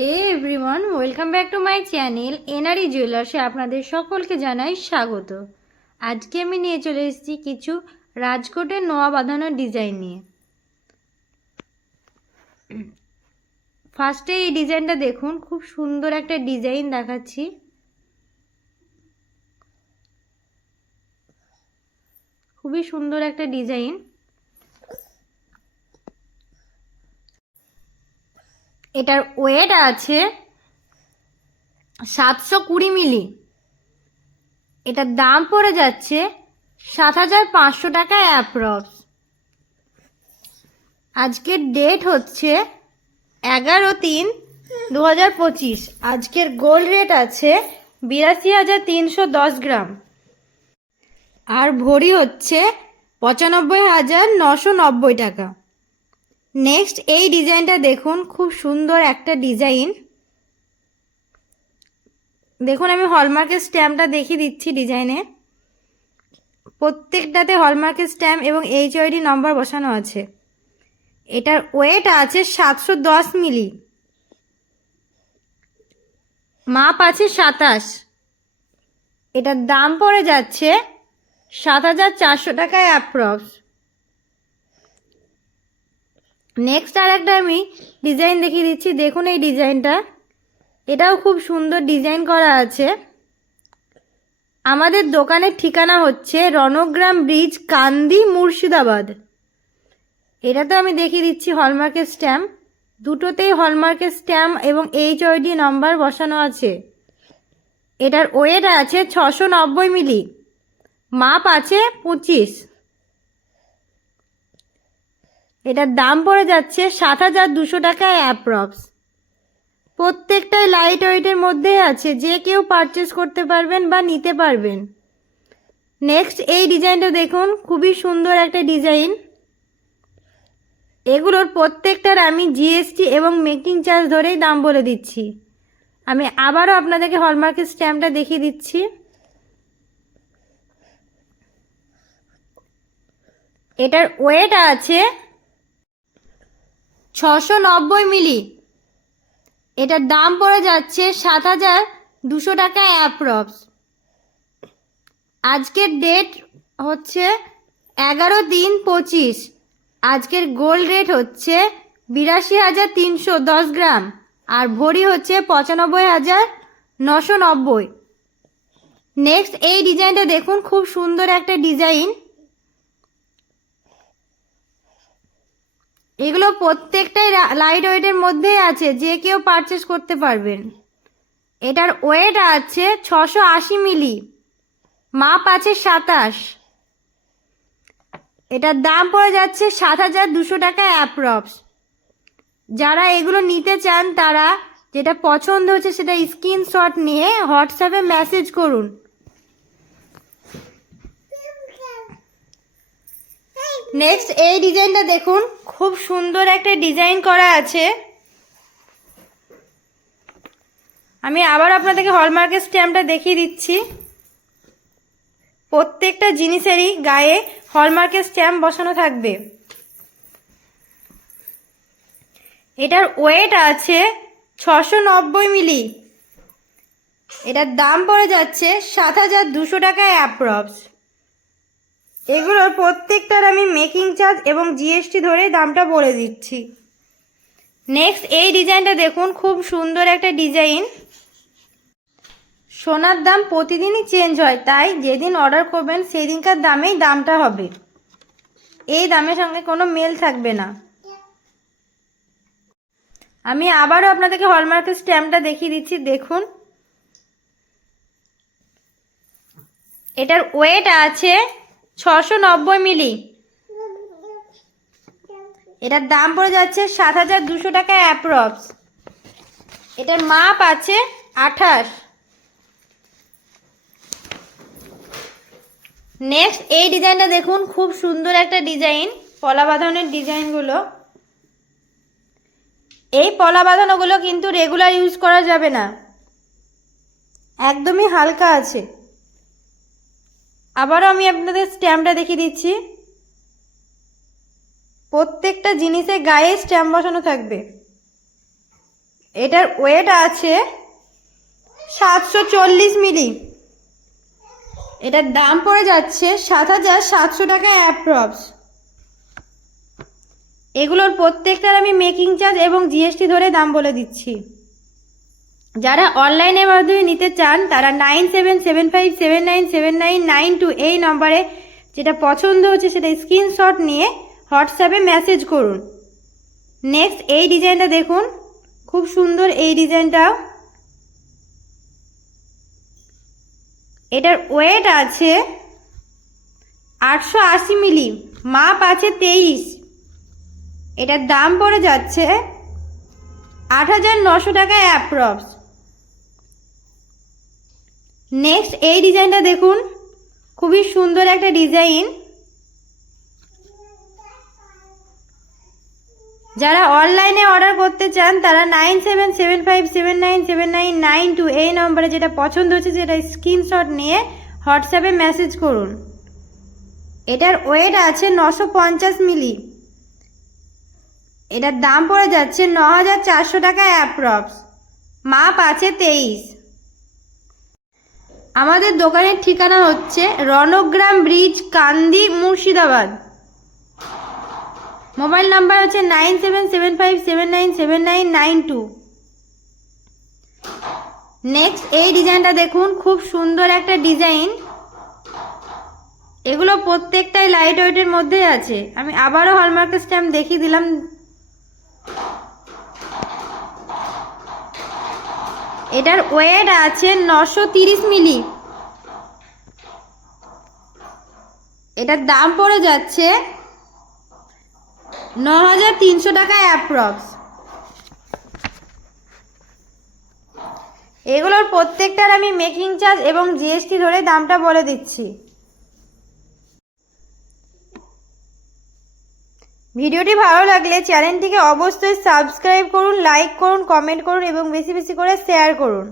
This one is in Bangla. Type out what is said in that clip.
Hey everyone welcome back to my channel NRE জুয়েলার্সে আপনাদের সকলকে জানাই স্বাগত। আজকে আমি নিয়ে চলে এসেছি কিছু রাজকোটের নোয়া বাঁধানোর ডিজাইন নিয়ে। ফার্স্টে এই ডিজাইনটা দেখুন, খুব সুন্দর একটা ডিজাইন দেখাচ্ছি। খুবই সুন্দর একটা ডিজাইন এটার ওয়েট আছে সাতশো কুড়ি মিলি। এটার দাম পড়ে যাচ্ছে সাত হাজার পাঁচশো টাকা অ্যাপ্রক্স আজকের ডেট হচ্ছে এগারো তিন দু হাজার পঁচিশ। আজকের গোল্ড রেট আছে বিরাশি হাজার তিনশো দশ গ্রাম। আর ভরি হচ্ছে পঁচানব্বই হাজার নশো নব্বই টাকা। নেক্সট এই ডিজাইনটা দেখুন, খুব সুন্দর একটা ডিজাইন দেখুন, আমি হলমার্কের স্ট্যাম্পটা দেখিয়ে দিচ্ছি ডিজাইনে প্রত্যেকটাতে হলমার্কের স্ট্যাম্প এবং এইচ ওইডি নম্বর বসানো আছে। এটার ওয়েট আছে সাতশো দশ মিলি। মাপ আছে সাতাশ। এটার দাম পড়ে যাচ্ছে সাত হাজার চারশো টাকায় অ্যাপ্রক্স নেক্সট আর একটা আমি ডিজাইন দেখিয়ে দিচ্ছি। দেখুন এই ডিজাইনটা এটাও খুব সুন্দর ডিজাইন করা আছে। আমাদের দোকানের ঠিকানা হচ্ছে রণগ্রাম ব্রিজ, কান্দি, মুর্শিদাবাদ। এটা তো আমি দেখিয়ে দিচ্ছি হলমার্কের স্ট্যাম্প দুটোতেই হলমার্কের স্ট্যাম্প এবং এইচ ওইডি নাম্বার বসানো আছে। এটার ওয়েট আছে ছশো নব্বই মিলি মাপ আছে পঁচিশ। এটার দাম পড়ে যাচ্ছে সাত হাজার দুশো টাকায় অ্যাপ্রক্স। প্রত্যেকটাই লাইট ওয়েটের মধ্যে আছে, যে কেউ পারচেস করতে পারবেন বা নিতে পারবেন। নেক্সট এই ডিজাইনটা দেখুন, খুবই সুন্দর একটা ডিজাইন। এগুলোর প্রত্যেকটার আমি জিএসটি এবং মেকিং চার্জ ধরেই দাম বলে দিচ্ছি। আমি আবারও আপনাদেরকে হলমার্কের স্ট্যাম্পটা দেখিয়ে দিচ্ছি। এটার ওয়েট আছে ছশো নব্বই মিলি। এটার দাম পড়ে যাচ্ছে সাত হাজার দুশো টাকা অ্যাপ্রক্স। আজকের ডেট হচ্ছে এগারো তিন পঁচিশ। আজকের গোল্ড রেট হচ্ছে বিরাশি হাজার তিনশো দশ গ্রাম আর ভরি হচ্ছে পঁচানব্বই হাজার নশো নব্বই নেক্সট এই ডিজাইনটা দেখুন, খুব সুন্দর একটা ডিজাইন। এগুলো প্রত্যেকটাই লাইট ওয়েটের মধ্যেই আছে, যে কেউ পারচেস করতে পারবেন। এটার ওয়েট আছে ছশো আশি মিলি মাপ আছে সাতাশ। এটার দাম পড়ে যাচ্ছে সাত হাজার দুশো টাকা অ্যাপ্রক্স যারা এগুলো নিতে চান, তারা যেটা পছন্দ হচ্ছে সেটা স্ক্রিনশট নিয়ে হোয়াটসঅ্যাপে মেসেজ করুন। নেক্সট এই ডিজাইনটা দেখুন। খুব সুন্দর একটা ডিজাইন করা আছে। আমি আবার আপনাদেরকে হলমার্কের স্ট্যাম্পটা দেখিয়ে দিচ্ছি। প্রত্যেকটা জিনিসেরই গায়ে হলমার্কের স্ট্যাম্প বসানো থাকবে। এটার ওয়েট আছে ছশো মিলি। এটার দাম পড়ে যাচ্ছে সাত হাজার দুশো টাকায় অ্যাপ্রক্স এগুলোর প্রত্যেকটার আমি মেকিং চার্জ এবং জিএসটি ধরে দামটা বলে দিচ্ছি। নেক্সট এই ডিজাইনটা দেখুন, খুব সুন্দর একটা ডিজাইন সোনার দাম প্রতিদিনই চেঞ্জ হয়, তাই যেদিন অর্ডার করবেন সেই দিনকার দামেই দামটা হবে। এই দামের সঙ্গে কোনো মেল থাকবে না। আমি আবারও আপনাদেরকে হলমার্কের স্ট্যাম্পটা দেখিয়ে দিচ্ছি, দেখুন। এটার ওয়েট আছে ছশো নব্বই মিলি। এটার দাম পড়ে যাচ্ছে সাত হাজার দুশো টাকা অ্যাপ্রক্স। এটার মাপ আছে আঠাশ। নেক্সট, এই ডিজাইনটা দেখুন, খুব সুন্দর একটা ডিজাইন, পলা বাঁধানোর ডিজাইনগুলো। এই পলা বাঁধানোগুলো কিন্তু রেগুলার ইউজ করা যাবে না। একদমই হালকা আছে। আবারও আমি আপনাদের স্ট্যাম্পটা দেখিয়ে দিচ্ছি। প্রত্যেকটা জিনিসে গায়ে স্ট্যাম্প বসানো থাকবে। এটার ওয়েট আছে সাতশো চল্লিশ মিলি। এটার দাম পড়ে যাচ্ছে সাত হাজার সাতশো টাকা অ্যাপ্রক্স। এগুলোর প্রত্যেকটার আমি মেকিং চার্জ এবং জিএসটি ধরে দাম বলে দিচ্ছি। যারা অনলাইনের মাধ্যমে নিতে চান, তারা nine seven seven five seven nine seven nine nine two এই নম্বরে যেটা পছন্দ হচ্ছে সেটা স্ক্রিনশট নিয়ে হোয়াটসঅ্যাপে মেসেজ করুন। নেক্সট এই ডিজাইনটা দেখুন। খুব সুন্দর এই ডিজাইনটাও। এটার ওয়েট আছে আটশো আশি মিলি, মাপ আছে তেইশ। এটার দাম পড়ে যাচ্ছে আট হাজার নশো টাকায় অ্যাপ্রক্স। নেক্সট এই ডিজাইনটা দেখুন। খুবই সুন্দর একটা ডিজাইন। যারা অনলাইনে অর্ডার করতে চান, তারা nine seven seven five seven nine seven nine nine two এই নম্বরে যেটা পছন্দ হচ্ছে, সেটা স্ক্রিনশট নিয়ে হোয়াটসঅ্যাপে মেসেজ করুন। এটার ওয়েট আছে নশো পঞ্চাশ মিলি। এটার দাম পড়ে যাচ্ছে ন হাজার চারশো টাকা অ্যাপ্রক্স মাপ আছে তেইশ। আমাদের দোকানের ঠিকানা হচ্ছে Rangram bridge, Kandi, Murshidabad. Mobile number হচ্ছে nine seven seven five seven nine seven nine nine two. Next, এই ডিজাইনটা দেখুন, খুব সুন্দর একটা ডিজাইন। এগুলো প্রত্যেকটাই লাইট ওয়েটের মধ্যেই আছে। আমি আবারও হলমার্কের স্ট্যাম্প দেখিয়ে দিলাম। এটার ওয়েট আছে নশো তিরিশ মিলি। এটার দাম পড়ে যাচ্ছে ন হাজার তিনশো টাকা অ্যাপ্রক্স। এগুলোর প্রত্যেকটার আমি মেকিং চার্জ এবং জিএসটি ধরে দামটা বলে দিচ্ছি। ভিডিওটি ভালো লাগলে চ্যানেলটিকে অবশ্যই সাবস্ক্রাইব করুন লাইক করুন কমেন্ট করুন এবং বেশি বেশি করে শেয়ার করুন।